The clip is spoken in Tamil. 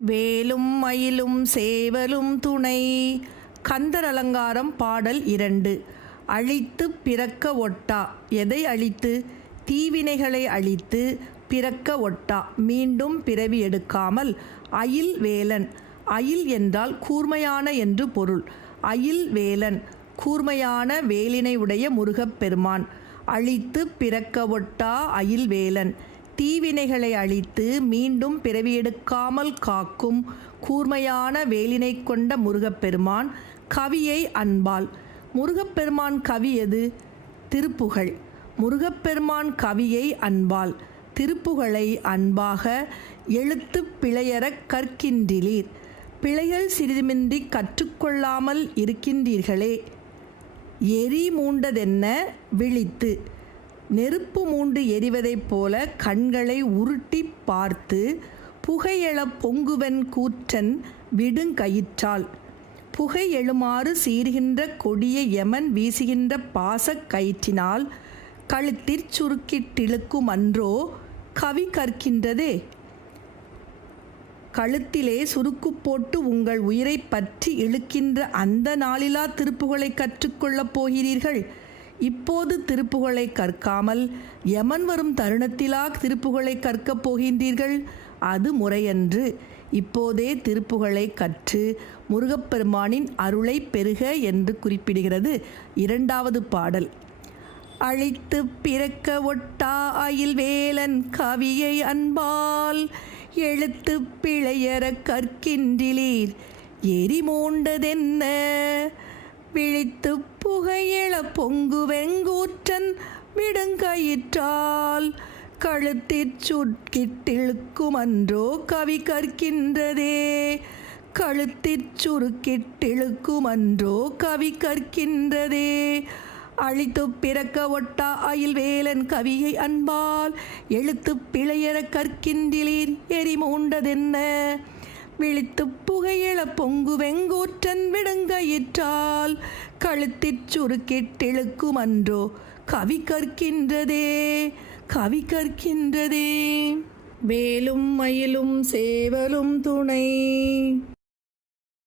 வேலும் மயிலும் சேவலும் துணை. கந்தர் அலங்காரம் பாடல் 2. அழித்துப் பிறக்க ஒட்டா. எதை அழித்து? தீவினைகளை அழித்து பிறக்க ஒட்டா, மீண்டும் பிறவி எடுக்காமல். அயில் வேலன். அயில் என்றால் கூர்மையான என்று பொருள். அயில் வேலன் கூர்மையான வேலினை உடைய முருகப்பெருமான். அழித்து பிறக்க ஒட்டா அயில் வேலன், தீவினைகளை அழித்து மீண்டும் பிறவியெடுக்காமல் காக்கும் கூர்மையான வேலினை கொண்ட முருகப்பெருமான். கவியை அன்பால். முருகப்பெருமான் கவி எது? திருப்புகழ். முருகப்பெருமான் கவியை அன்பால், திருப்புகழை அன்பாக எழுத்து பிழையறக் கற்கின்றீர். பிழைகள் சிறிதுமின்றி கற்றுக்கொள்ளாமல் இருக்கின்றீர்களே. எரி மூண்டதென்ன விழித்து. நெருப்பு மூண்டு எரிவதைப் போல கண்களை உருட்டி பார்த்து புகையெழப் பொங்குவன் கூற்றன் விடுங்கயிற்றால். புகை எழுமாறு சீறுகின்ற கொடிய யமன் வீசுகின்ற பாசக் கயிற்றினால் கழுத்திற் சுருக்கிட்டிழுக்கும் அன்றோ கவி கற்கின்றதே. கழுத்திலே சுருக்கு போட்டு உங்கள் உயிரை பற்றி இழுக்கின்ற அந்த நாளிலா திருப்புகழை கற்றுக்கொள்ளப் போகிறீர்கள்? இப்போது திருப்புகழை கற்காமல் யமன் வரும் தருணத்திலா திருப்புகழை கற்கப் போகின்றீர்கள்? அது முறையன்று. இப்போதே திருப்புகழை கற்று முருகப்பெருமானின் அருளை பெறுக என்று குறிப்பிடுகிறது 2வது பாடல். அழித்து பிறக்க ஒட்டா அயில் வேலன் கவியை அன்பால், எழுத்து பிழையற கற்கின்றீர். எரி மூண்டதென்ன விழித்து புகையெழ பொங்கு வெங்கூற்றன் விடுங்கயிற்றால். கழுத்திற் சுருக்கிட்டிழுக்கும் அன்றோ கவி கற்கின்றதே. கழுத்திற் சுருக்கிட்டிழுக்கும் அன்றோ கவி கற்கின்றதே. அழித்து பிறக்க ஒட்டா அயில் வேலன் கவியை அன்பால், எழுத்து பிழையற கற்கின்றீர். எரி மூண்டதென்ன விழித்து புகையெழ பொங்கு வெங்கூற்றன் விடுங்கயிற்றால். கழுத்திற் சுருக்கிட்டிழுக்கும் அன்றோ கவி கற்கின்றதே. கவி கற்கின்றதே. வேலும் மயிலும் சேவலும் துணை.